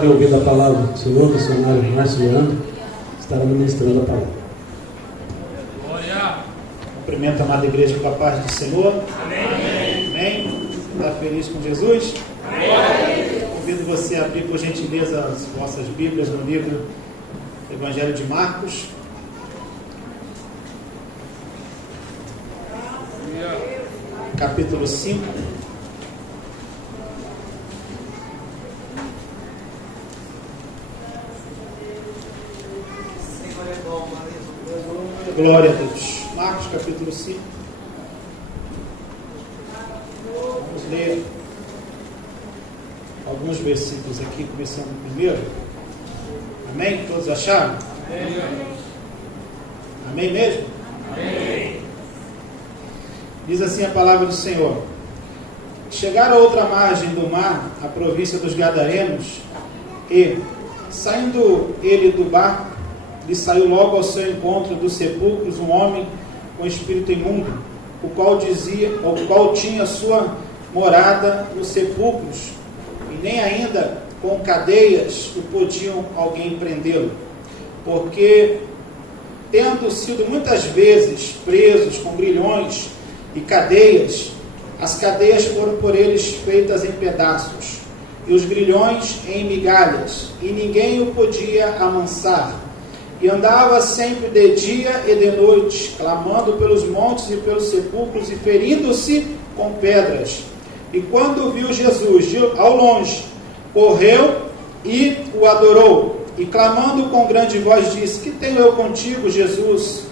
Ouvindo a palavra do Senhor, o missionário Márcio Leandro estará ministrando a palavra. Glória! Cumprimento a amada igreja com a paz do Senhor. Amém. Amém. Está feliz com Jesus? Amém. Convido você a abrir por gentileza as vossas Bíblias no livro do Evangelho de Marcos. Capítulo 5. Glória a Deus. Marcos capítulo 5. Vamos ler alguns versículos aqui, começando o primeiro. Amém? Todos acharam? Amém. Amém mesmo? Amém. Diz assim a palavra do Senhor: chegaram a outra margem do mar, a província dos Gadarenos, e, saindo ele do barco, lhe saiu logo ao seu encontro dos sepulcros um homem com espírito imundo, o qual tinha sua morada nos sepulcros, e nem ainda com cadeias o podiam alguém prendê-lo, porque, tendo sido muitas vezes presos com grilhões e cadeias, as cadeias foram por eles feitas em pedaços, e os grilhões em migalhas, e ninguém o podia amansar. E andava sempre de dia e de noite, clamando pelos montes e pelos sepulcros e ferindo-se com pedras. E quando viu Jesus ao longe, correu e o adorou. E clamando com grande voz disse: que tenho eu contigo, Jesus,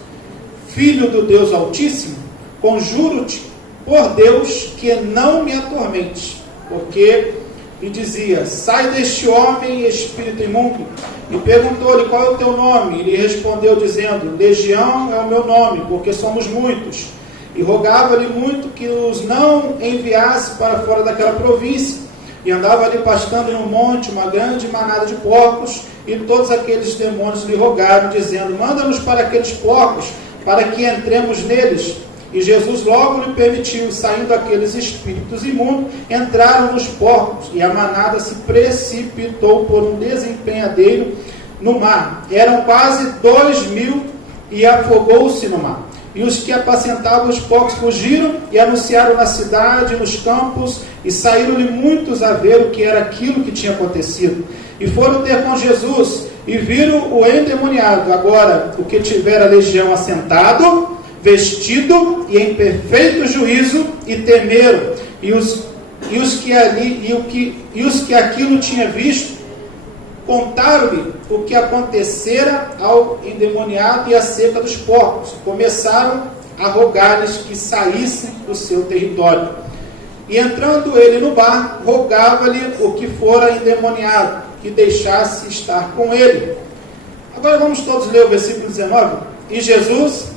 Filho do Deus Altíssimo? Conjuro-te por Deus que não me atormente. Porque lhe dizia: sai deste homem, espírito imundo. E perguntou-lhe: qual é o teu nome? E lhe respondeu dizendo: Legião é o meu nome, porque somos muitos. E rogava-lhe muito que os não enviasse para fora daquela província. E andava ali pastando no monte uma grande manada de porcos, e todos aqueles demônios lhe rogaram, dizendo: manda-nos para aqueles porcos, para que entremos neles. E Jesus logo lhe permitiu. Saindo aqueles espíritos imundos, entraram nos porcos, e a manada se precipitou por um desempenhadeiro no mar. Eram quase 2.000, e afogou-se no mar. E os que apacentavam os porcos fugiram e anunciaram na cidade e nos campos, e saíram-lhe muitos a ver o que era aquilo que tinha acontecido. E foram ter com Jesus, e viram o endemoniado, agora o que tivera a legião, assentado, vestido e em perfeito juízo, e temeram. E os que aquilo tinha visto contaram-lhe o que acontecera ao endemoniado e à seca dos porcos. Começaram a rogar-lhes que saíssem do seu território. E entrando ele no barco, rogava-lhe o que fora endemoniado que deixasse estar com ele. Agora vamos todos ler o versículo 19. E Jesus,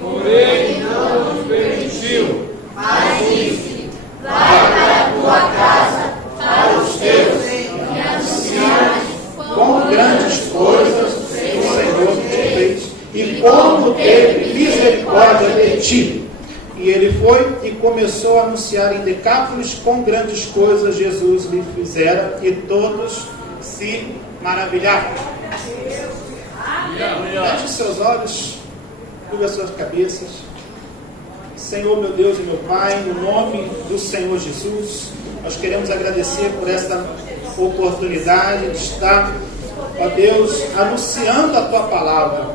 porém não nos permitiu, mas disse: vai para a tua casa, para os teus, e anunciares com grandes coisas o Senhor te fez, e como teve misericórdia de ti. E ele foi e começou a anunciar em Decápolis com grandes coisas Jesus lhe fizera, e todos se maravilharam. Feche os seus olhos, curve as suas cabeças. Senhor, meu Deus e meu Pai, no nome do Senhor Jesus, nós queremos agradecer por esta oportunidade de estar, ó Deus, anunciando a Tua palavra.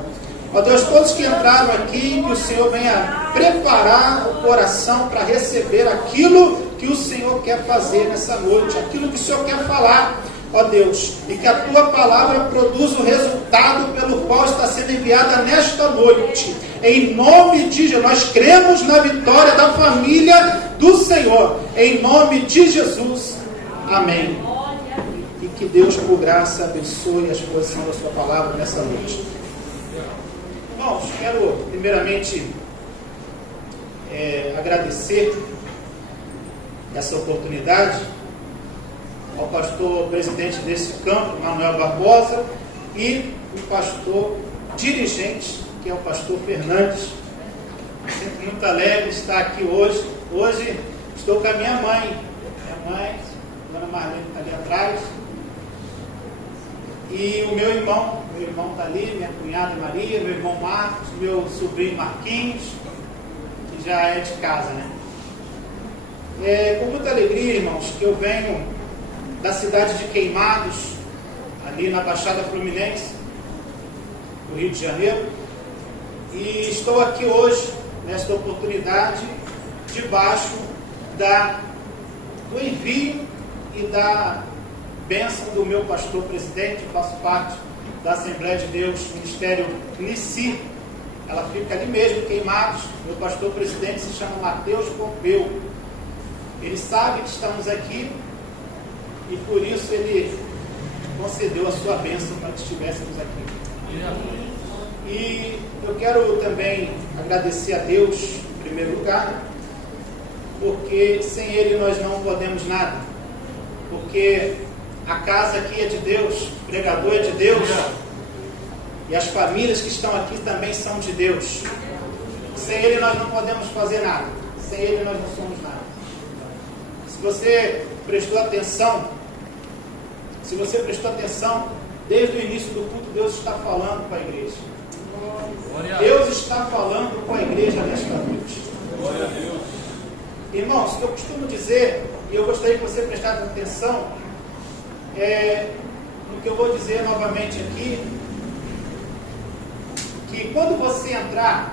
Ó Deus, todos que entraram aqui, que o Senhor venha preparar o coração para receber aquilo que o Senhor quer fazer nessa noite, aquilo que o Senhor quer falar, ó Deus, e que a Tua palavra produza o resultado pelo qual está sendo enviada nesta noite. Em nome de Jesus, nós cremos na vitória da família do Senhor. Em nome de Jesus, amém. E que Deus, por graça, abençoe a exposição da Sua palavra nessa noite. Irmãos, quero primeiramente agradecer essa oportunidade ao pastor presidente desse campo, Manuel Barbosa, e o pastor dirigente, que é o pastor Fernandes. Me sinto muito alegre de estar aqui hoje. Hoje estou com a minha mãe, Dona Marlene, ali atrás. E o meu irmão está ali, minha cunhada Maria, meu irmão Marcos, meu sobrinho Marquinhos, que já é de casa, né? É com muita alegria, irmãos, que eu venho da cidade de Queimados, ali na Baixada Fluminense, do Rio de Janeiro, e estou aqui hoje, nesta oportunidade, debaixo do envio e da bênção do meu pastor presidente. Faço parte da Assembleia de Deus, Ministério Nissi, ela fica ali mesmo, Queimados. Meu pastor presidente se chama Mateus Pompeu. Ele sabe que estamos aqui e por isso ele concedeu a sua bênção para que estivéssemos aqui. E eu quero também agradecer a Deus, em primeiro lugar, porque sem Ele nós não podemos nada. Porque a casa aqui é de Deus, o pregador é de Deus, e as famílias que estão aqui também são de Deus. Sem Ele nós não podemos fazer nada. Sem Ele nós não somos nada. Se você prestou atenção, desde o início do culto, Deus está falando com a igreja. Deus está falando com a igreja nesta noite. Glória a Deus. Irmãos, eu costumo dizer, e eu gostaria que você prestasse atenção, no que eu vou dizer novamente aqui, que quando você entrar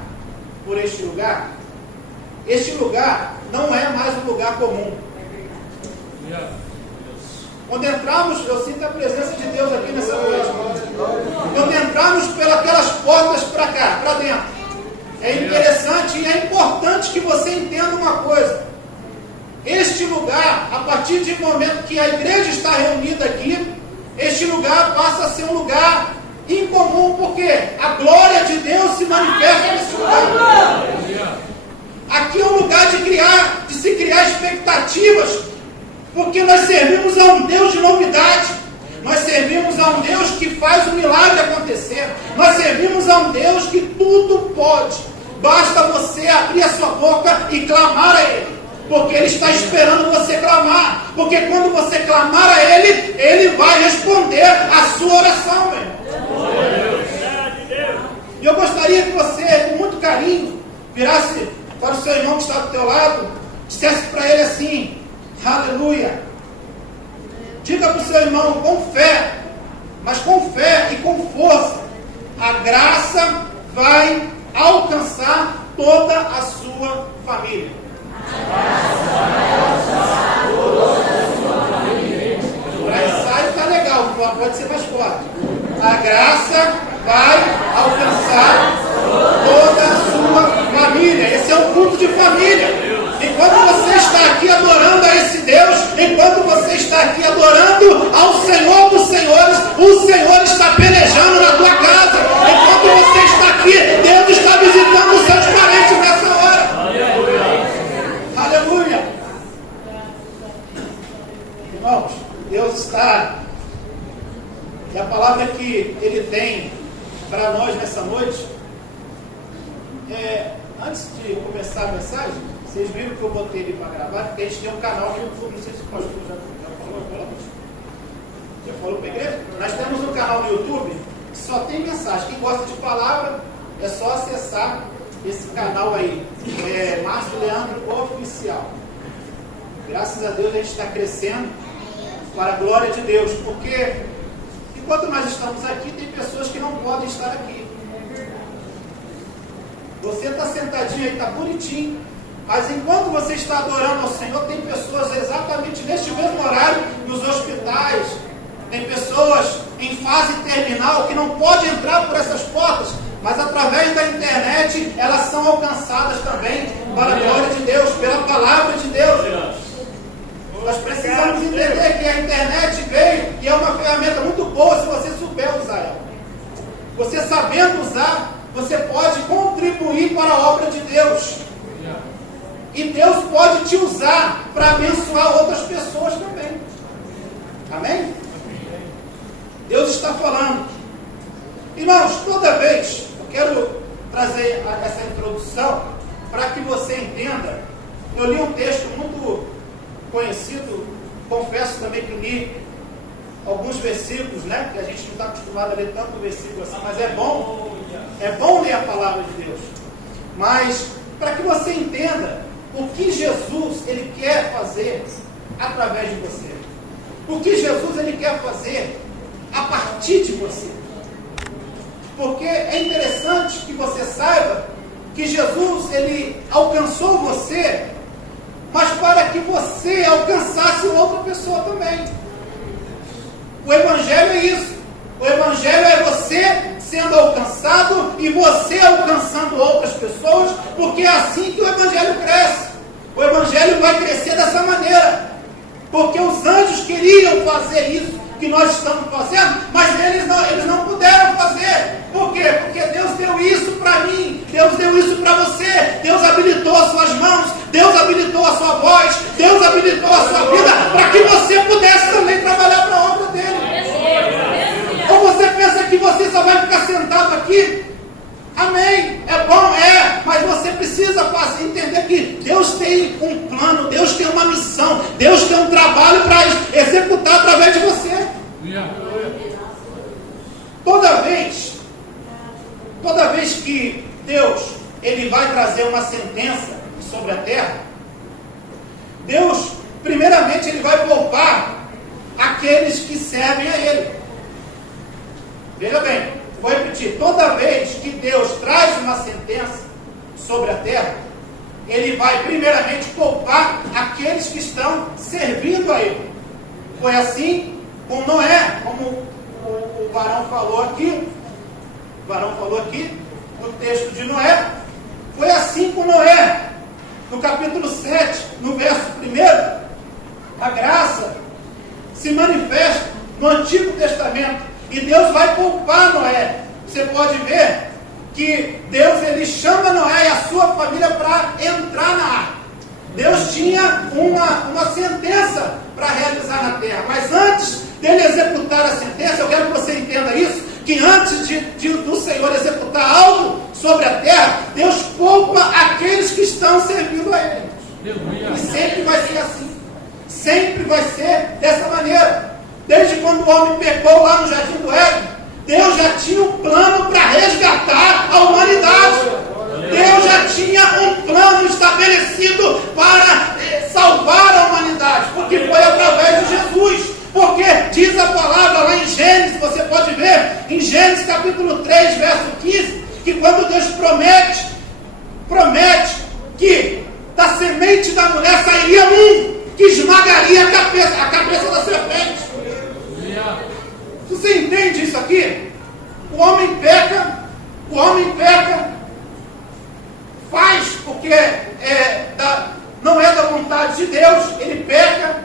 por este lugar não é mais um lugar comum. Quando entramos, eu sinto a presença de Deus aqui nessa noite. Quando entramos pelas portas para cá, para dentro, é interessante e é importante que você entenda uma coisa. Este lugar, a partir do momento que a igreja está reunida aqui, este lugar passa a ser um lugar incomum, porque a glória de Deus se manifesta nesse lugar. Aqui é um lugar de se criar expectativas, porque nós servimos a um Deus de novidade. Nós servimos a um Deus que faz o milagre acontecer. Nós servimos a um Deus que tudo pode. Basta você abrir a sua boca e clamar a Ele. Porque Ele está esperando você clamar. Porque quando você clamar a Ele, Ele vai responder a sua oração, meu irmão. E eu gostaria que você, com muito carinho, virasse para o seu irmão que está do teu lado, dissesse para ele assim: aleluia. Diga para o seu irmão com fé, mas com fé e com força: a graça vai alcançar toda a sua família. Para ensaio está legal, pode ser mais forte. A graça vai alcançar toda a sua família. Esse é um culto de família. Enquanto você está aqui adorando a esse Deus, enquanto você está aqui adorando ao Senhor dos Senhores, o Senhor está pelejando na tua casa. Enquanto você está aqui, Deus está visitando os seus parentes nessa hora. Aleluia. Irmãos, Deus está... E a palavra que Ele tem para nós nessa noite, antes de começar a mensagem, vocês viram que eu botei ele para gravar, porque a gente tem um canal no YouTube, não sei se o pastor já falou, já falou para a igreja? Nós temos um canal no YouTube que só tem mensagem. Quem gosta de palavra, é só acessar esse canal aí, Márcio Leandro Oficial. Graças a Deus a gente está crescendo para a glória de Deus, porque enquanto nós estamos aqui, tem pessoas que não podem estar aqui. Você está sentadinho aí, está bonitinho, mas enquanto você está adorando ao Senhor, tem pessoas exatamente neste mesmo horário nos hospitais, tem pessoas em fase terminal que não podem entrar por essas portas, mas através da internet elas são alcançadas também para a glória de Deus, pela palavra de Deus. Nós precisamos entender que a internet veio e é uma ferramenta muito boa se você souber usar ela. Você sabendo usar, você pode contribuir para a obra de Deus. E Deus pode te usar para abençoar outras pessoas também. Amém? Deus está falando. Irmãos, toda vez, eu quero trazer essa introdução para que você entenda. Eu li um texto muito conhecido, confesso também que li alguns versículos, né? Que a gente não está acostumado a ler tanto versículo assim, mas é bom ler a palavra de Deus. Mas, para que você entenda o que Jesus ele quer fazer através de você. O que Jesus ele quer fazer a partir de você. Porque é interessante que você saiba que Jesus ele alcançou você, mas para que você alcançasse outra pessoa também. O Evangelho é isso. O Evangelho é você sendo alcançado e você alcançando outras pessoas, porque é assim que o Evangelho cresce. O Evangelho vai crescer dessa maneira, porque os anjos queriam fazer isso que nós estamos fazendo, mas eles não puderam fazer. Por quê? Porque Deus deu isso para mim, Deus deu isso para você, Deus habilitou as suas mãos, Deus habilitou a sua voz, Deus habilitou a sua vida, para que você pudesse também trabalhar para a obra dele. Ou você pensa que você só vai ficar sentado aqui? Amém, é bom, mas você precisa entender que Deus tem um plano, Deus tem uma missão, Deus tem um trabalho para executar através de você. Toda vez que Deus ele vai trazer uma sentença sobre a terra, Deus, primeiramente, ele vai poupar aqueles que servem a Ele. Veja bem, vou repetir, toda vez que Deus traz uma sentença sobre a terra, Ele vai primeiramente poupar aqueles que estão servindo a Ele. Foi assim com Noé, como o varão falou aqui no texto de Noé. Foi assim com Noé, no capítulo 7, no verso 1, a graça se manifesta no Antigo Testamento. E Deus vai poupar Noé. Você pode ver que Deus ele chama Noé e a sua família para entrar na arca. Deus tinha uma sentença para realizar na terra. Mas antes dele executar a sentença, eu quero que você entenda isso, que antes do Senhor executar algo sobre a terra, Deus poupa aqueles que estão servindo a Ele. E sempre vai ser assim. Sempre vai ser dessa maneira. Desde quando o homem pecou lá no Jardim do Éden, Deus já tinha um plano para resgatar a humanidade. Deus já tinha um plano estabelecido para salvar a humanidade, porque foi através de Jesus. Porque diz a palavra lá em Gênesis, você pode ver, em Gênesis capítulo 3, verso 15, que quando Deus promete que da semente da mulher sairia um que esmagaria a cabeça da serpente. Você entende isso aqui? O homem peca, faz porque não é da vontade de Deus, ele peca,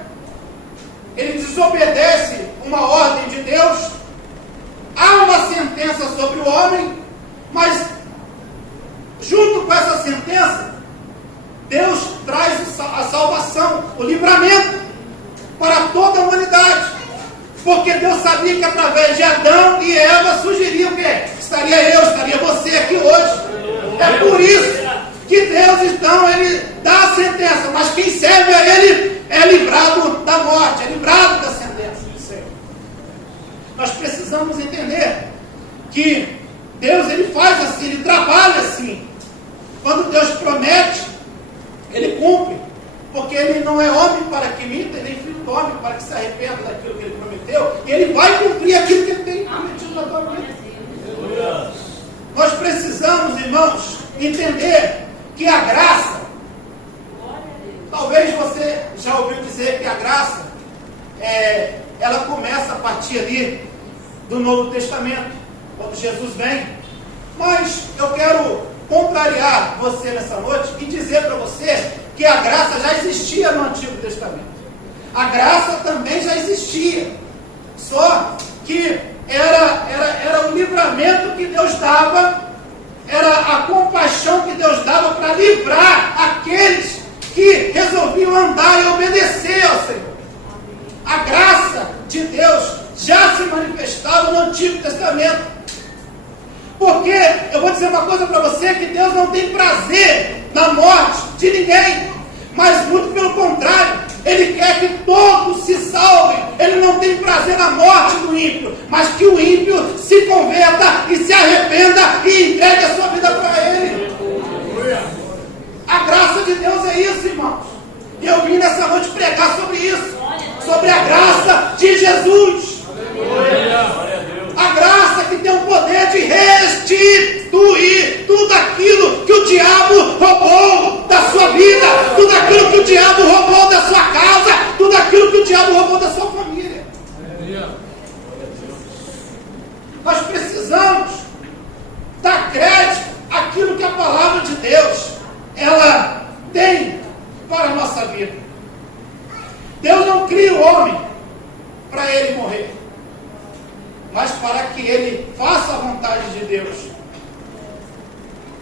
ele desobedece uma ordem de Deus, há uma sentença sobre o homem, mas junto com essa sentença, Deus traz a salvação, o livramento para toda a humanidade. Porque Deus sabia que através de Adão e Eva surgiria o quê? Estaria eu, estaria você aqui hoje. É por isso que Deus, então, Ele dá a sentença. Mas quem serve a Ele é livrado da morte, é livrado da sentença do Senhor. Nós precisamos entender que Deus, Ele faz assim, Ele trabalha assim. Quando Deus promete, Ele cumpre. Porque Ele não é homem para que minta, nem filho do homem para que se arrependa daquilo que Ele prometeu. E Ele vai cumprir aquilo que Ele tem prometido na tua vida. Nós precisamos, irmãos, entender que a graça, talvez você já ouviu dizer que a graça, ela começa a partir ali do Novo Testamento, quando Jesus vem. Mas eu quero contrariar você nessa noite e dizer para você que a graça já existia no Antigo Testamento. A graça também já existia, só que era o livramento que Deus dava, era a compaixão que Deus dava para livrar aqueles que resolviam andar e obedecer ao Senhor. A graça de Deus já se manifestava no Antigo Testamento. Porque, eu vou dizer uma coisa para você, que Deus não tem prazer na morte de ninguém, mas muito pelo contrário, Ele quer que todos se salvem. Ele não tem prazer na morte do ímpio, mas que o ímpio se converta e se arrependa e entregue a sua vida para Ele. A graça de Deus é isso, irmãos. E eu vim nessa noite pregar sobre isso, sobre a graça de Jesus. A graça que tem o poder de restituir tudo aquilo que o diabo roubou da sua vida, tudo aquilo que o diabo roubou da sua casa, tudo aquilo que o diabo roubou da sua família. Nós precisamos dar crédito àquilo que a palavra de Deus ela tem para a nossa vida. Deus não cria o homem para ele morrer, mas para que ele faça a vontade de Deus.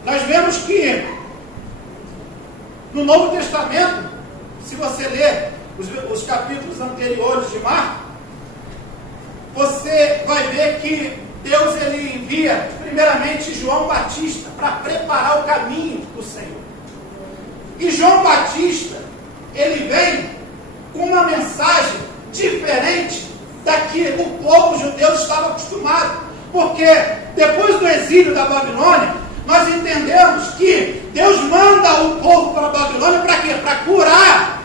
Nós vemos que no Novo Testamento, se você ler os capítulos anteriores de Marcos, você vai ver que Deus ele envia primeiramente João Batista para preparar o caminho do Senhor. E João Batista, ele vem com uma mensagem diferente da que o povo judeu estava acostumado. Porque depois do exílio da Babilônia, nós entendemos que Deus manda o povo para a Babilônia para quê? Para curar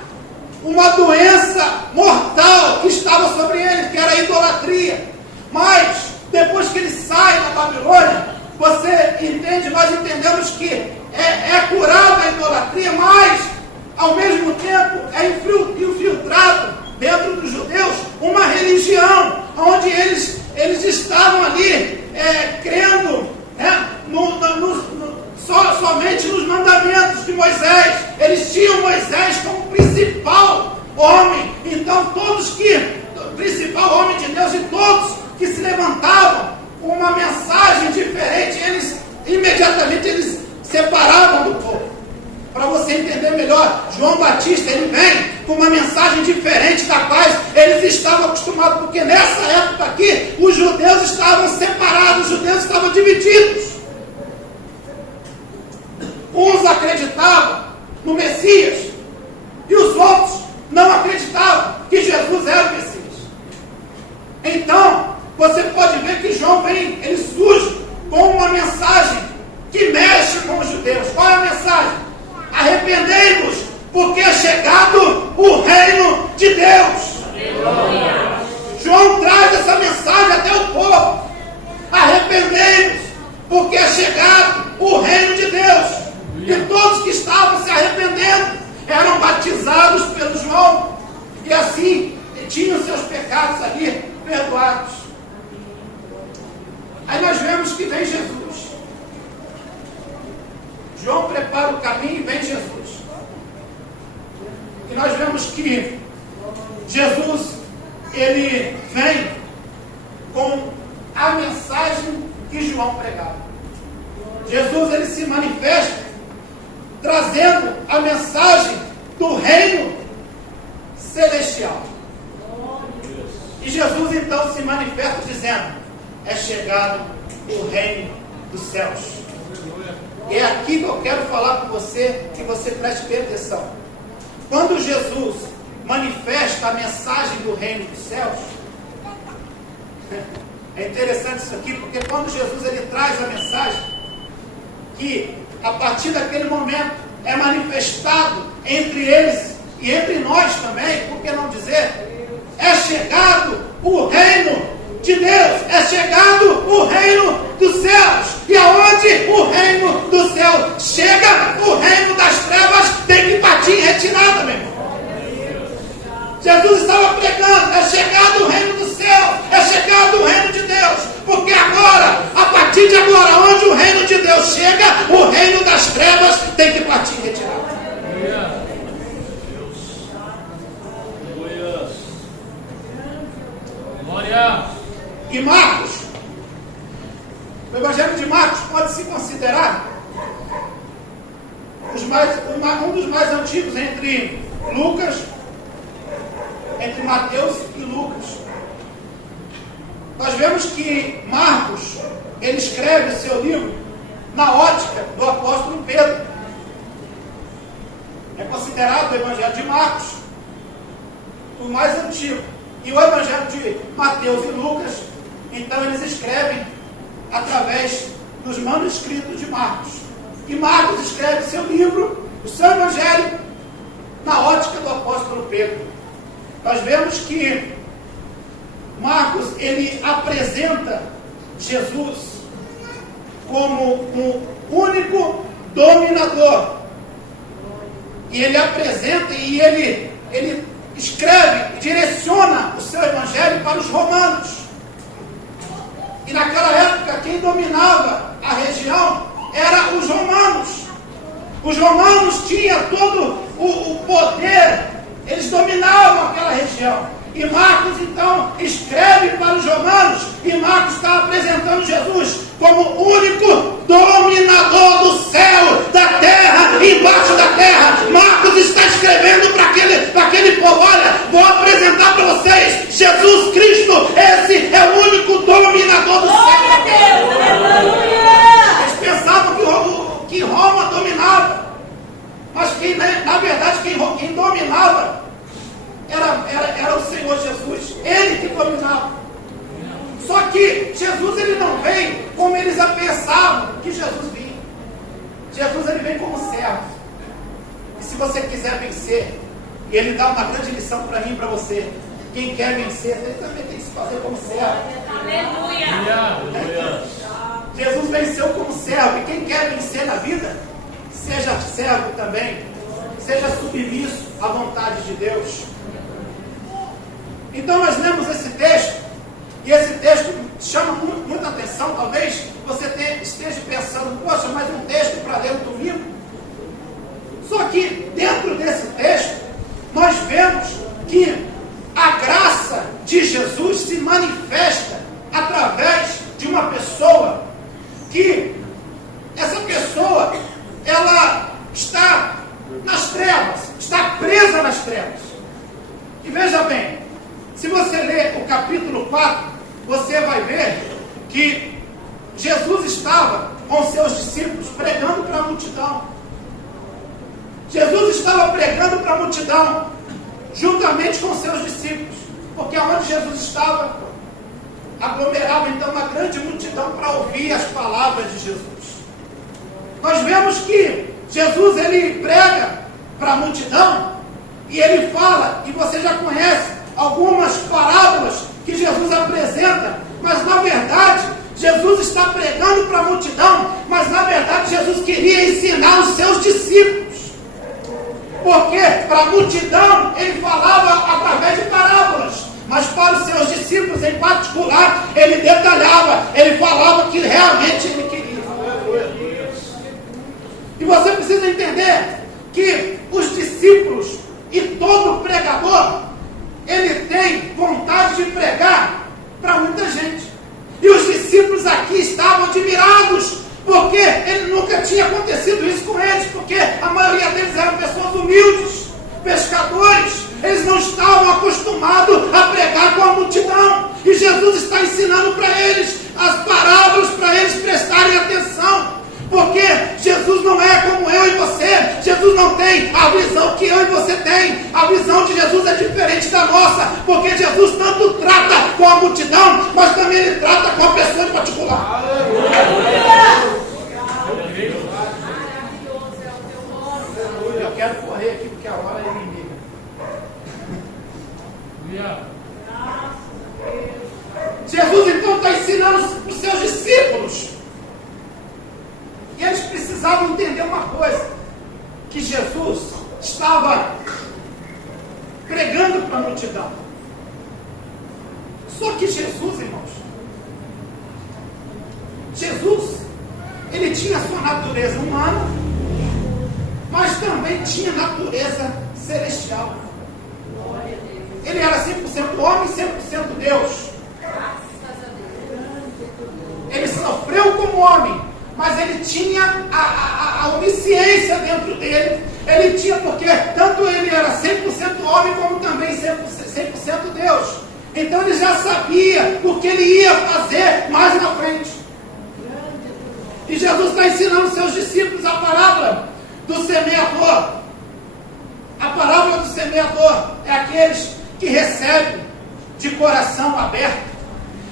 uma doença mortal que estava sobre eles, que era a idolatria. Mas, depois que ele sai da Babilônia, você entende, nós entendemos que é curada a idolatria, mas, ao mesmo tempo, é infiltrado dentro dos judeus uma religião, onde eles estavam ali crendo, né, somente nos mandamentos de Moisés. Eles tinham Moisés como principal homem. Então principal homem de Deus, e todos que se levantavam com uma mensagem diferente, eles imediatamente separavam do povo. Para você entender melhor, João Batista, ele vem com uma mensagem diferente da qual eles estavam acostumados, porque nessa época aqui, os judeus estavam separados, os judeus estavam divididos. Uns acreditavam no Messias, e os outros não acreditavam que Jesus era o Messias. Então, você pode ver que João vem, ele surge com uma mensagem que mexe com os judeus. Qual é a mensagem? Arrependei-vos, porque é chegado o reino de Deus. João traz essa mensagem até o povo. Arrependei-vos, porque é chegado o reino de Deus. E todos que estavam se arrependendo eram batizados pelo João, e assim tinham seus pecados ali perdoados. Aí nós vemos que vem Jesus. João prepara o caminho e vem Jesus. E nós vemos que Jesus, ele vem com a mensagem que João pregava. Jesus, ele se manifesta trazendo a mensagem do reino celestial. E Jesus então se manifesta dizendo: é chegado o reino dos céus. E é aqui que eu quero falar com você, que você preste bem atenção. Quando Jesus manifesta a mensagem do reino dos céus, é interessante isso aqui, porque quando Jesus ele traz a mensagem, que a partir daquele momento é manifestado entre eles e entre nós também, por que não dizer? É chegado o reino de Deus, é chegado o reino dos céus. E aonde o reino do céu chega, o reino das trevas tem que partir em retirada, meu irmão. Jesus estava pregando: é chegado o reino do céu, é chegado o reino de Deus. Porque agora, a partir de agora, onde o reino de Deus chega, o reino das trevas tem que partir em retirada. E Marcos, o Evangelho de Marcos pode se considerar um dos mais antigos entre Mateus e Lucas. Nós vemos que Marcos, ele escreve o seu livro na ótica do apóstolo Pedro. É considerado o Evangelho de Marcos o mais antigo. e o Evangelho de Mateus e Lucas, então eles escrevem através dos manuscritos de Marcos. E Marcos escreve seu livro, o seu Evangelho, na ótica do apóstolo Pedro. Nós vemos que Marcos, ele apresenta Jesus como um único dominador. E ele apresenta e ele escreve, direciona o seu Evangelho para os romanos. E naquela época, quem dominava a região eram os romanos. Os romanos tinham todo o poder, eles dominavam aquela região. E Marcos, então, escreve para os romanos, e Marcos está apresentando Jesus como o único dominador do céu, da terra, embaixo da terra. Marcos está escrevendo para aquele povo: olha, vou apresentar para vocês Jesus Cristo, esse é o único dominador do céu. Eles pensavam que Roma dominava, mas na verdade quem dominava era o Senhor Jesus, ele que dominava. Só que Jesus, ele não vem como eles pensavam que Jesus vinha. Jesus, ele vem como servo. E se você quiser vencer, e ele dá uma grande lição para mim e para você: quem quer vencer, ele também tem que se fazer como servo. Aleluia! Jesus venceu como servo, e quem quer vencer na vida, seja servo também, seja submisso à vontade de Deus. Então nós lemos esse texto, e esse texto chama muita atenção. Talvez você esteja pensando: poxa, mais um texto para ler no domingo. Só que dentro desse texto, nós vemos que a graça de Jesus se manifesta através de uma pessoa, que essa pessoa, ela está nas trevas, está presa nas trevas. E veja bem, se você ler o capítulo 4, você vai ver que Jesus estava com seus discípulos pregando para a multidão. Jesus estava pregando para a multidão, juntamente com seus discípulos, porque onde Jesus estava, aglomerava então uma grande multidão para ouvir as palavras de Jesus. Nós vemos que Jesus, ele prega para a multidão, e ele fala, e você já conhece algumas parábolas que Jesus apresenta, mas na verdade Jesus está pregando para a multidão, mas na verdade Jesus queria ensinar os seus discípulos, porque para a multidão ele falava através de parábolas, mas para os seus discípulos em particular ele detalhava, ele falava o que realmente ele queria. E você precisa entender que os discípulos e todo pregador, ele tem vontade de pregar para muita gente. E os discípulos aqui estavam admirados, porque ele nunca tinha acontecido isso com eles, porque a maioria deles eram pessoas humildes, pescadores. Eles não estavam acostumados a pregar com a multidão. E Jesus está ensinando para eles as parábolas, para eles prestarem atenção. Porque Jesus não é como eu e você. Jesus não tem a visão que eu e você tem. A visão de Jesus é diferente da nossa. Porque Jesus tanto trata com a multidão, mas também ele trata com a pessoa em particular. Eu quero correr aqui porque a hora é inimiga. Jesus então está ensinando os seus discípulos. E eles precisavam entender uma coisa: que Jesus estava pregando para a multidão. Só que Jesus, irmãos, Jesus, ele tinha a sua natureza humana, mas também tinha natureza celestial. Ele era 100% homem e 100% Deus. Ele sofreu como homem, mas ele tinha a onisciência dentro dele. Ele tinha, porque tanto ele era 100% homem, como também 100% Deus. Então ele já sabia o que ele ia fazer mais na frente. E Jesus está ensinando seus discípulos a parábola do semeador. A parábola do semeador é aqueles que recebem de coração aberto.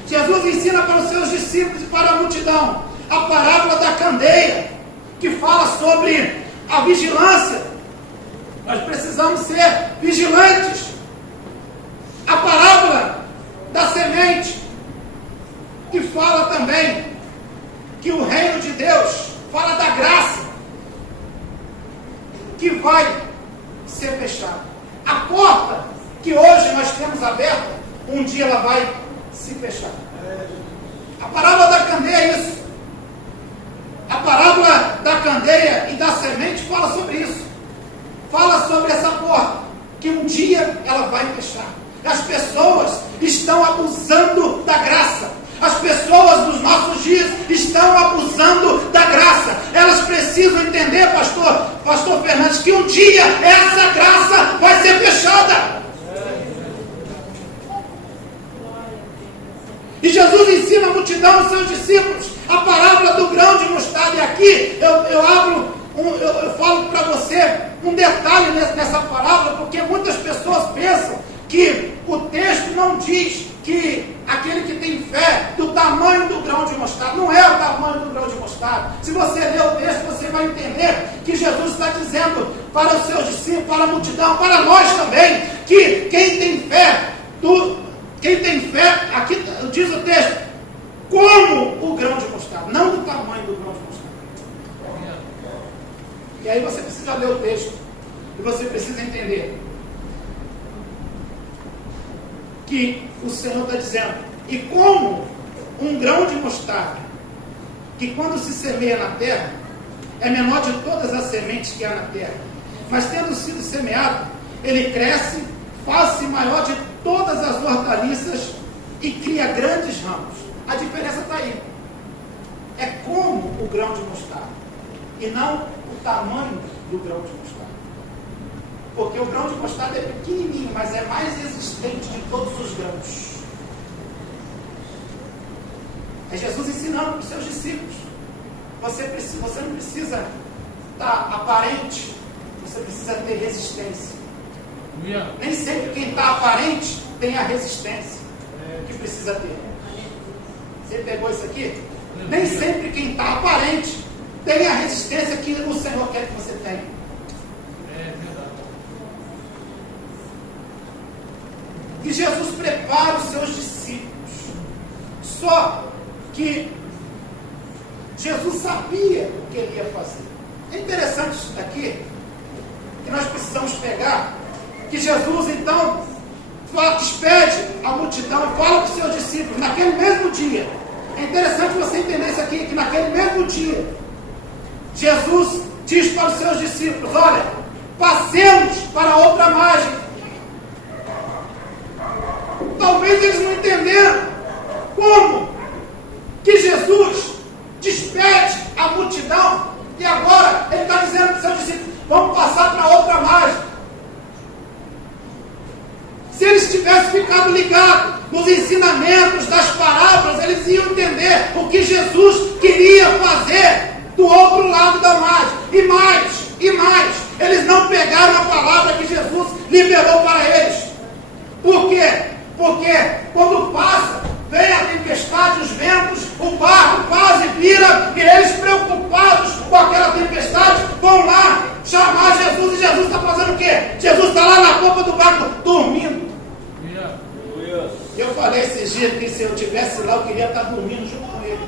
Jesus ensina para os seus discípulos e para a multidão a parábola da candeia, que fala sobre a vigilância. Nós precisamos ser vigilantes. A parábola da semente, que fala também que o reino de Deus fala da graça, que vai ser fechada. A porta que hoje nós temos aberta, um dia ela vai se fechar. A parábola da candeia é isso. A parábola da candeia e da semente fala sobre isso. Fala sobre essa porta, que um dia ela vai fechar. As pessoas estão abusando da graça. As pessoas dos nossos dias estão abusando da graça. Elas precisam entender, pastor Fernandes, que um dia essa graça vai ser fechada. E Jesus ensina a multidão, os seus discípulos, a parábola do grão de mostarda. E aqui eu falo para você um detalhe nessa parábola, porque muitas pessoas pensam que o texto não diz que aquele que tem fé do tamanho do grão de mostarda. Não é o tamanho do grão de mostarda. Se você ler o texto, você vai entender que Jesus está dizendo para os seus discípulos, para a multidão, para nós também, que quem tem fé, aqui diz o texto, como o grão de mostarda, não do tamanho do grão de mostarda. E aí você precisa ler o texto, e você precisa entender que o Senhor está dizendo, e como um grão de mostarda, que quando se semeia na terra, é menor de todas as sementes que há na terra, mas tendo sido semeado, ele cresce, faz-se maior de todas as hortaliças e cria grandes ramos. A diferença está aí. É como o grão de mostarda, e não o tamanho do grão de mostarda. Porque o grão de mostarda é pequenininho, mas é mais resistente de todos os grãos. É Jesus ensinando para os seus discípulos. Você não precisa estar aparente, você precisa ter resistência. Nem sempre quem está aparente tem a resistência que precisa ter. Você pegou isso aqui? Nem sempre quem está aparente tem a resistência que o Senhor quer que você tenha. E Jesus prepara os seus discípulos. Só que Jesus sabia o que ele ia fazer. É interessante isso daqui, que nós precisamos pegar, que Jesus então despede a multidão e fala para os seus discípulos, naquele mesmo dia. É interessante você entender isso aqui, que naquele mesmo dia, Jesus diz para os seus discípulos, olha, passemos para outra margem. Talvez eles não entenderam como que Jesus despede a multidão e agora ele está dizendo para os seus discípulos, vamos passar para outra margem. Se eles tivessem ficado ligados nos ensinamentos das parábolas, eles iam entender o que Jesus queria fazer do outro lado da margem. E mais, eles não pegaram a palavra que Jesus liberou para eles. Por quê? Porque quando passa, vem a tempestade, os ventos, o barco quase vira, e eles preocupados com aquela tempestade, vão lá chamar Jesus, e Jesus está fazendo o quê? Jesus está lá na popa do barco, dormindo. Eu falei esses dias que se eu estivesse lá, eu queria estar dormindo junto com ele.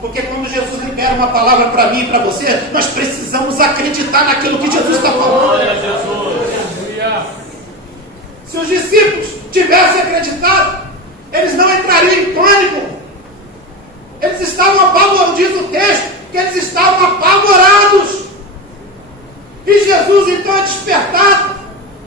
Porque quando Jesus libera uma palavra para mim e para você, nós precisamos acreditar naquilo que Jesus está falando. Se os discípulos tivessem acreditado, eles não entrariam em pânico. Eles estavam apavorados, diz o texto, que eles estavam apavorados. E Jesus então é despertado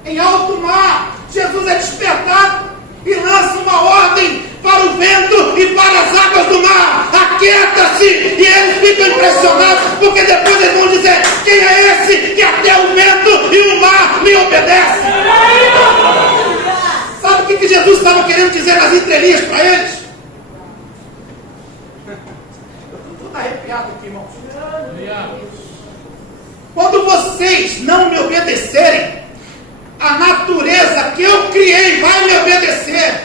em alto mar. Jesus é despertado e lança uma ordem para o vento e para as águas do mar. Aquieta-se! E eles ficam impressionados, porque depois eles vão dizer, quem é esse que até o vento e o mar me obedecem? Sabe o que Jesus estava querendo dizer nas entrelinhas para eles? Eu estou todo arrepiado aqui, irmãos. Quando vocês não me obedecerem, a natureza que eu criei vai me obedecer.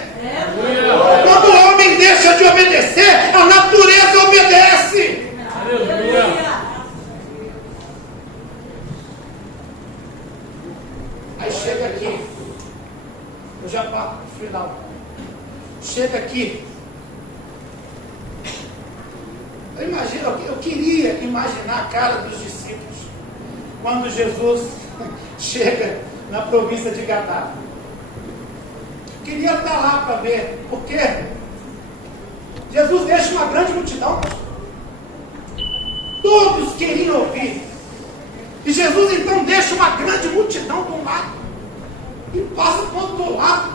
Quando o homem deixa de obedecer, a natureza obedece. Aí chega aqui, eu já passo para o final. Chega aqui. Eu queria imaginar a cara dos discípulos quando Jesus chega na província de Gadara. Queria estar lá para ver, porque Jesus deixa uma grande multidão. Todos queriam ouvir. E Jesus então deixa uma grande multidão de um lado e passa para o outro lado,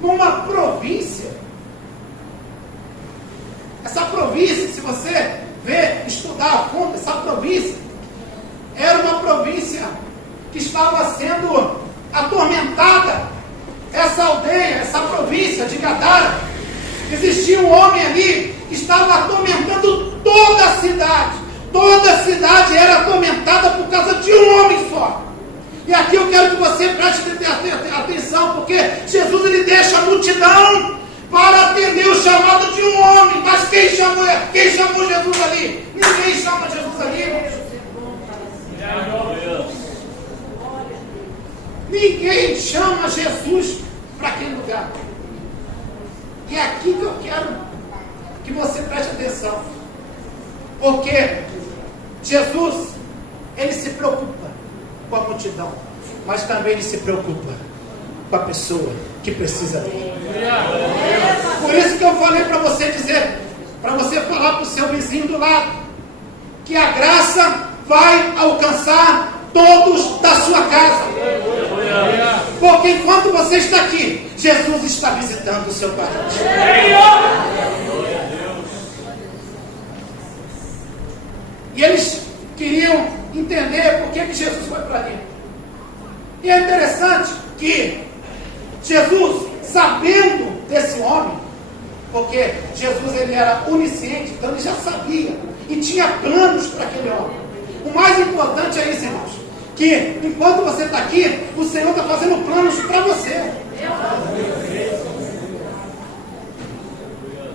numa província. Essa província, se você ver, estudar a fundo, essa província era uma província que estava sendo atormentada. Essa aldeia, essa província de Gadara, existia um homem ali que estava atormentando toda a cidade. Toda a cidade era atormentada por causa de um homem só. E aqui eu quero que você preste atenção, porque Jesus ele deixa a multidão para atender o chamado de um homem. Mas quem chamou Jesus ali? Ninguém chama Jesus ali. Ninguém chama Jesus para aquele lugar. E é aqui que eu quero que você preste atenção. Porque Jesus, ele se preocupa com a multidão, mas também ele se preocupa com a pessoa que precisa dele. Por isso que eu falei para você dizer, para você falar para o seu vizinho do lado, que a graça vai alcançar todos da sua casa. Porque enquanto você está aqui, Jesus está visitando o seu parente. E eles queriam entender por que Jesus foi para ali. E é interessante que Jesus, sabendo desse homem, porque Jesus ele era onisciente, então ele já sabia e tinha planos para aquele homem. O mais importante é isso, irmãos, que enquanto você está aqui, o Senhor está fazendo planos para você.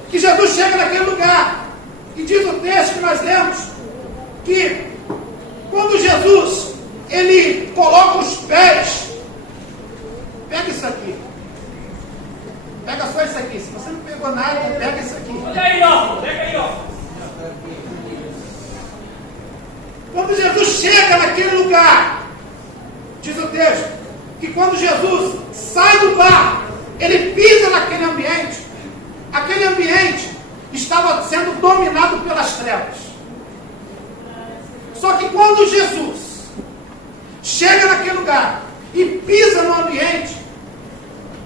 Que Jesus chega naquele lugar e diz o texto que nós lemos que quando Jesus ele coloca os pés, pega isso aqui, pega só isso aqui. Se você não pegou nada, pega isso aqui. Pega aí, ó. Pega aí, ó. Quando Jesus chega naquele lugar, diz o texto, que quando Jesus sai do barco, ele pisa naquele ambiente, aquele ambiente estava sendo dominado pelas trevas. Só que quando Jesus chega naquele lugar e pisa no ambiente,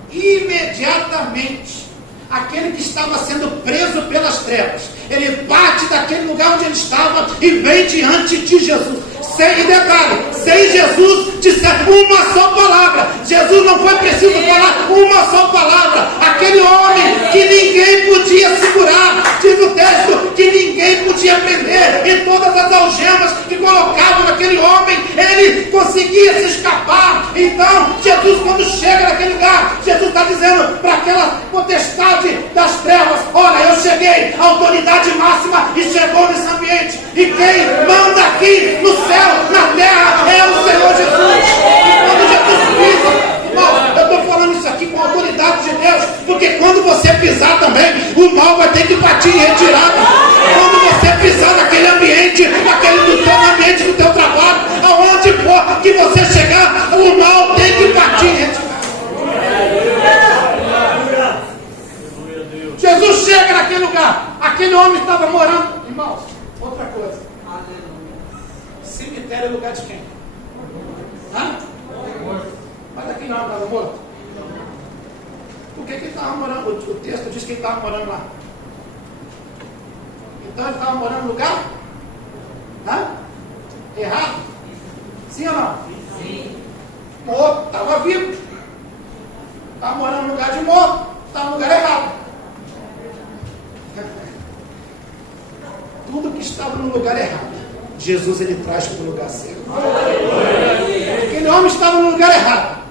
imediatamente aquele que estava sendo preso pelas trevas, ele parte daquele lugar onde ele estava e vem diante de Jesus. Sem detalhe, sem Jesus disser uma só palavra. Jesus não foi preciso falar uma só palavra. Aquele homem que ninguém podia segurar, diz o texto, que ninguém podia prender, e todas as algemas que colocavam naquele homem, ele conseguia se escapar. Então, Jesus, quando chega naquele lugar, Jesus está dizendo para aquela potestade das trevas: olha, eu cheguei, a autoridade máxima e chegou nesse ambiente, e quem manda aqui no céu, na terra, é o Senhor Jesus. E quando Jesus pisa, irmão, eu estou falando isso aqui com a autoridade de Deus, porque quando você pisar também, o mal vai ter que partir em retirada. Quando você pisar naquele ambiente, do teu ambiente, do teu trabalho, aonde for que você chegar, o mal tem que partir em retirada. Jesus chega naquele lugar, aquele homem estava morando, irmãos, outra coisa. Cemitério é lugar de quem? Hã? Mas aqui não estava morto. Por que ele estava morando? O texto diz que ele estava morando lá. Então ele estava morando no lugar? Hã? Errado? Sim ou não? Sim. Morto, estava vivo. Estava morando no lugar de morto, estava no lugar errado. Tudo que estava no lugar errado, Jesus ele traz para o lugar certo. Aquele homem estava no lugar errado.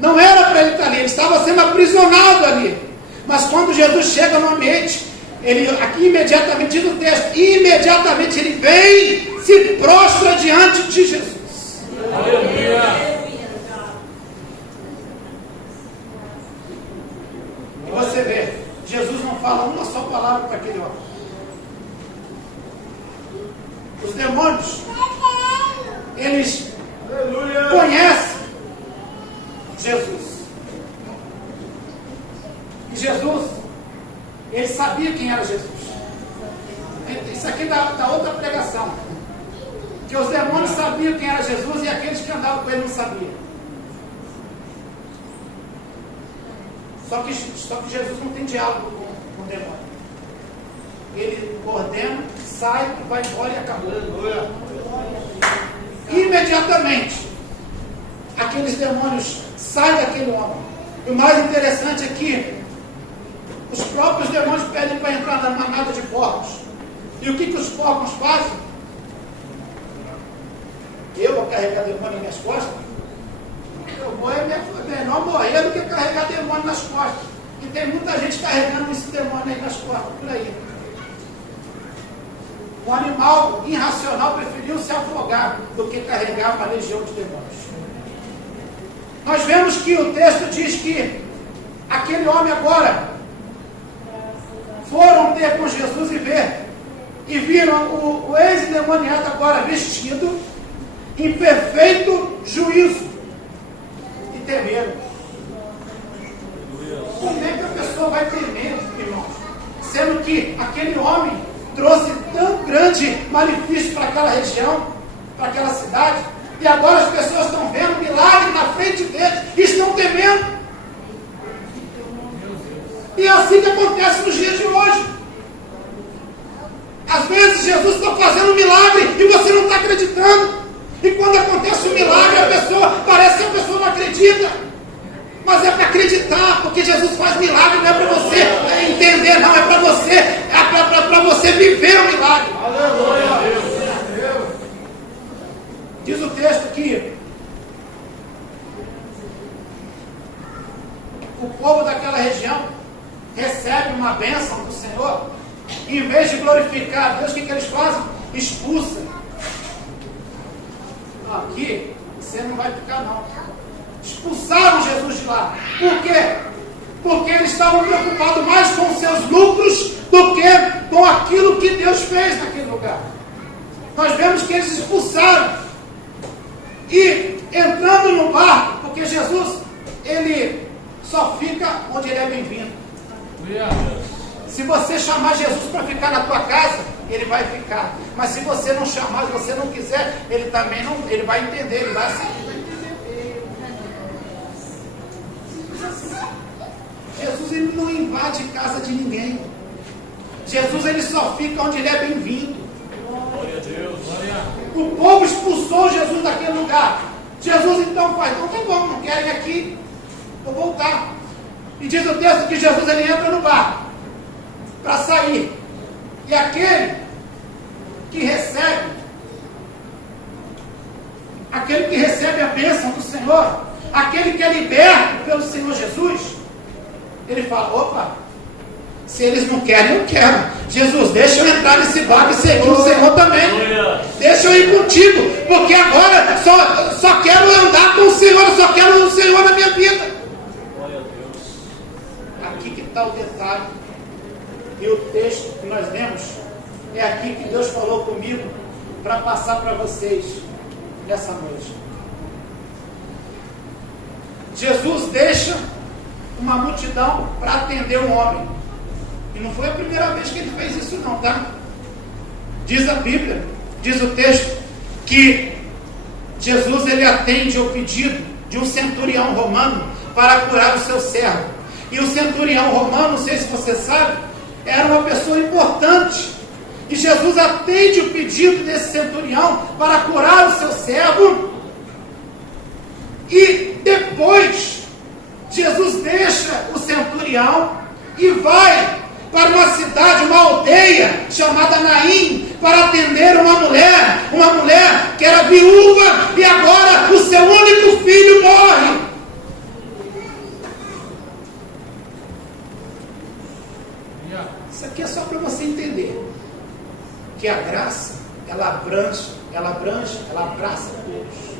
Não era para ali, ele estava sendo aprisionado ali. Mas quando Jesus chega no ambiente, ele, aqui imediatamente, diz o texto, imediatamente ele vem, se prostra diante de Jesus. Aleluia. E você vê, Jesus não fala uma só palavra para aquele homem. Os demônios, eles conhecem Jesus. E Jesus, ele sabia quem era Jesus. Isso aqui da outra pregação. Que os demônios sabiam quem era Jesus e aqueles que andavam com ele não sabiam. Só que Jesus não tem diálogo com o demônio. Ele ordena, sai, vai embora e acabou. Imediatamente, aqueles demônios saem daquele homem. E o mais interessante é que os próprios demônios pedem para entrar na manada de porcos. E o que os porcos fazem? Eu vou carregar demônio nas minhas costas? É melhor morrer do que carregar demônio nas costas. E tem muita gente carregando esse demônio aí nas costas, por aí. O animal irracional preferiu se afogar do que carregar uma legião de demônios. Nós vemos que o texto diz que aquele homem agora foram ter com Jesus e viram o ex-endemoniado agora vestido em perfeito juízo e temeram. Como é que a pessoa vai temer, irmãos? Sendo que aquele homem trouxe tão grande malefício para aquela região, para aquela cidade, e agora as pessoas estão vendo milagre na frente deles e estão temendo. E é assim que acontece nos dias de hoje. Às vezes Jesus está fazendo um milagre e você não está acreditando. E quando acontece um milagre, parece que a pessoa não acredita. Mas é para acreditar, porque Jesus faz milagre, não é para você entender, não, é para você viver o milagre. Aleluia. Diz o texto que o povo daquela região recebe uma bênção do Senhor, e em vez de glorificar a Deus, o que eles fazem? Expulsam. Aqui, você não vai ficar não. Expulsaram Jesus de lá. Por quê? Porque eles estavam preocupados mais com os seus lucros do que com aquilo que Deus fez naquele lugar. Nós vemos que eles expulsaram. E entrando no barco, porque Jesus, ele só fica onde ele é bem-vindo. Se você chamar Jesus para ficar na tua casa, ele vai ficar. Mas se você não chamar, se você não quiser, ele também não, ele vai entender, ele vai seguir. Jesus, ele não invade casa de ninguém. Jesus, ele só fica onde ele é bem-vindo. Glória a Deus. O povo expulsou Jesus daquele lugar. Jesus então faz, então tá bom, não querem aqui, vou voltar. E diz o texto que Jesus, ele entra no barco para sair. E aquele que recebe a bênção do Senhor, aquele que é liberto pelo Senhor Jesus, ele fala, opa, se eles não querem, eu quero. Jesus, deixa eu entrar nesse barco e seguir o Senhor também. Deixa eu ir contigo, porque agora só quero andar com o Senhor, eu só quero o Senhor na minha vida. Aqui que está o detalhe. E o texto que nós lemos é aqui que Deus falou comigo para passar para vocês nessa noite. Jesus deixa uma multidão para atender um homem. E não foi a primeira vez que ele fez isso não, tá? Diz a Bíblia, diz o texto, que Jesus, ele atende ao pedido de um centurião romano para curar o seu servo. E o centurião romano, não sei se você sabe, era uma pessoa importante. E Jesus atende o pedido desse centurião para curar o seu servo. E depois, Jesus deixa o centurião e vai para uma cidade, uma aldeia chamada Naim, para atender uma mulher que era viúva e agora o seu único filho morre. Isso aqui é só para você entender que a graça, ela abrange, ela abraça todos.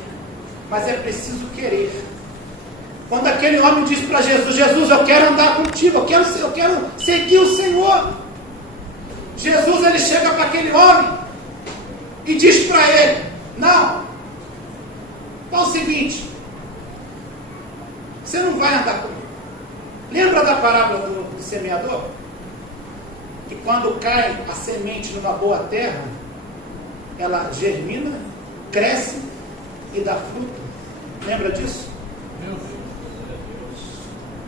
Mas é preciso querer. Quando aquele homem diz para Jesus: Jesus, eu quero andar contigo, eu quero seguir o Senhor. Jesus, ele chega para aquele homem e diz para ele: não, é o seguinte, você não vai andar comigo. Lembra da parábola do semeador? Que quando cai a semente numa boa terra, ela germina, cresce e dá fruto. Lembra disso?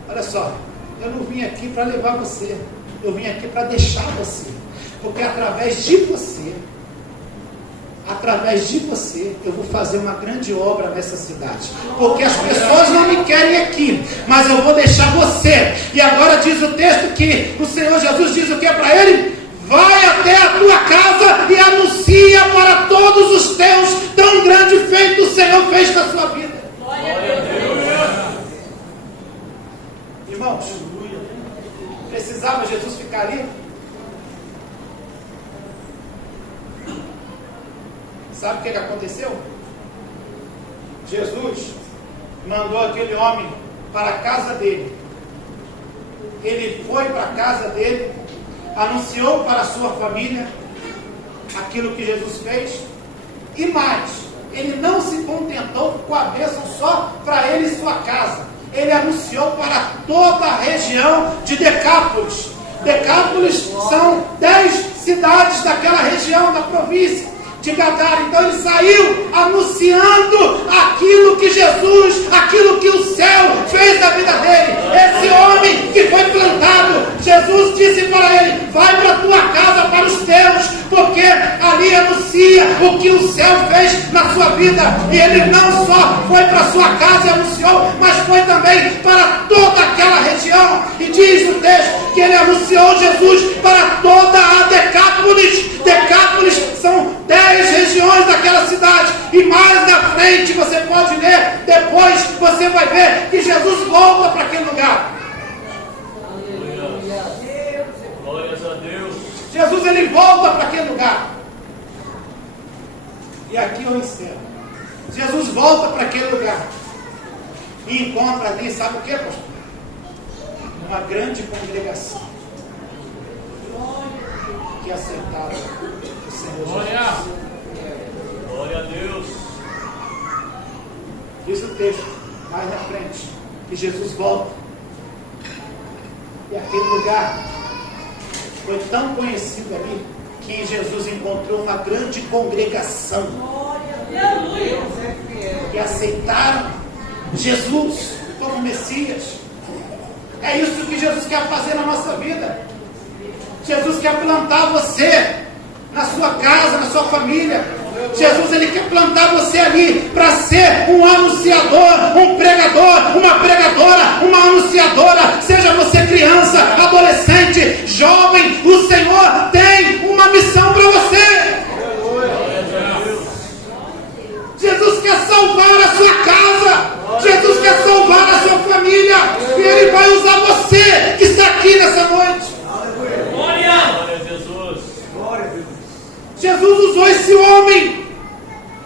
Olha só, eu não vim aqui para levar você, eu vim aqui para deixar você, porque através de você, eu vou fazer uma grande obra nessa cidade, porque as pessoas não me querem aqui, mas eu vou deixar você. E agora diz o texto que o Senhor Jesus diz o que é para ele? Vai até a tua casa e anuncia para todos os teus tão grande feito o Senhor fez na sua vida. Glória a Deus. Irmãos, precisava Jesus ficar ali? Sabe o que aconteceu? Jesus mandou aquele homem para a casa dele. Ele foi para a casa dele, anunciou para a sua família aquilo que Jesus fez, e mais, ele não se contentou com a bênção só para ele e sua casa. Ele anunciou para toda a região de Decápolis. Decápolis são 10 cidades daquela região da província de Gadara. Então ele saiu anunciando aquilo que Jesus, aquilo que o céu fez na vida dele. Esse homem que foi plantado, Jesus disse para ele: vai para a tua casa, para os teus, porque ali anuncia o que o céu fez na sua vida. E ele não só foi para a sua casa e anunciou, mas foi também para toda aquela região. E diz o texto que ele anunciou Jesus para toda a Decápolis. Decápolis são 10 regiões daquela cidade. E mais na frente você pode ler, depois você vai ver que Jesus volta para aquele lugar. Glórias a Deus. Jesus, ele volta para aquele lugar. E aqui eu encerro. Jesus volta para aquele lugar e encontra ali, sabe o que, pastor? Uma grande congregação que aceitaram o Senhor Jesus. Glória a Deus. Diz o texto mais na frente que Jesus volta, e aquele lugar foi tão conhecido ali que Jesus encontrou uma grande congregação que aceitaram Jesus como Messias. É isso que Jesus quer fazer na nossa vida. Jesus quer plantar você na sua casa, na sua família. Jesus, ele quer plantar você ali para ser um anunciador, um pregador, uma pregadora, uma anunciadora. Seja você criança, adolescente, jovem, o Senhor tem uma missão para você. Jesus quer salvar a sua casa. Jesus quer salvar a sua família. E ele vai usar você que está aqui nessa noite. Glória a Jesus. Jesus usou esse homem,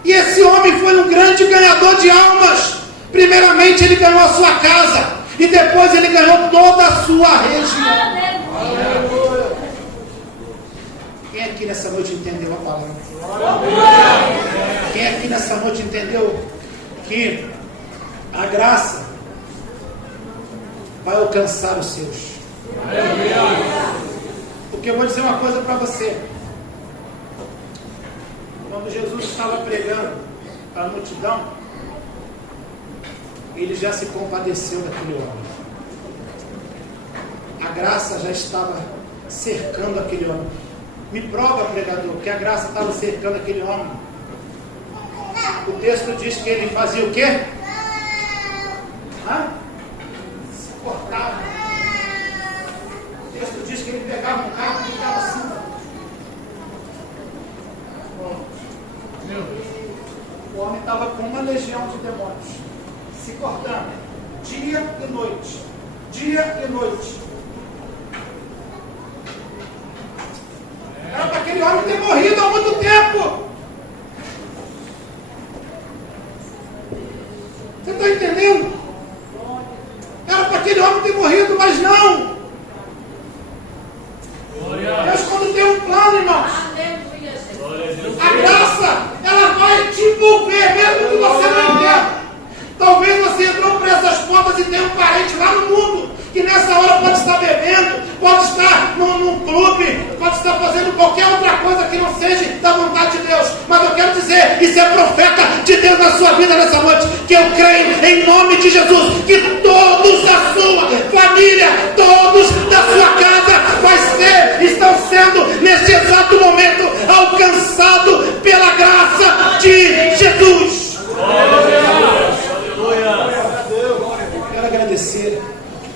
e esse homem foi um grande ganhador de almas. Primeiramente ele ganhou a sua casa, e depois ele ganhou toda a sua região. Quem aqui nessa noite entendeu a palavra? Quem aqui nessa noite entendeu que a graça vai alcançar os seus? Porque eu vou dizer uma coisa para você. Quando Jesus estava pregando para a multidão, ele já se compadeceu daquele homem. A graça já estava cercando aquele homem. Me prova, pregador, que a graça estava cercando aquele homem. O texto diz que ele fazia o quê? Se cortava. O texto diz que ele pegava um carro e ficava assim. O homem estava com uma legião de demônios, se cortando, dia e noite, dia e noite. homem ter morrido há muito tempo. Você está entendendo? Era para aquele homem ter morrido, mas não. Deus, quando tem um plano, irmãos, a graça, ela vai te envolver, mesmo que você não entenda. Talvez você entrou por essas portas e tem um parente lá no mundo, que nessa hora pode estar bebendo, pode estar num clube, pode estar fazendo qualquer outra coisa que não seja da vontade de Deus. Mas eu quero dizer, isso é profeta de Deus na sua vida nessa noite, que eu creio em nome de Jesus, que todos da sua família, todos da sua casa estão sendo neste exato momento alcançados pela graça de Jesus. Quero agradecer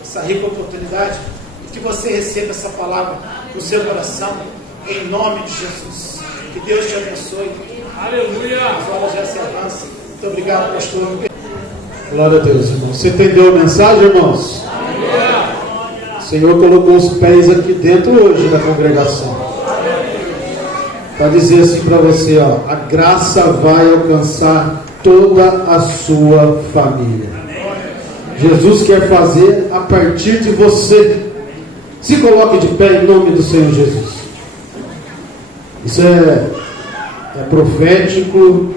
essa rica oportunidade e que você receba essa palavra no seu coração, em nome de Jesus. Que Deus te abençoe. Aleluia! As horas já se avançam. Muito obrigado, pastor. Glória a Deus, irmãos. Você entendeu a mensagem, irmãos? O Senhor colocou os pés aqui dentro hoje da congregação. Para dizer assim para você, ó, a graça vai alcançar toda a sua família. Jesus quer fazer a partir de você. Se coloque de pé em nome do Senhor Jesus. Isso é profético,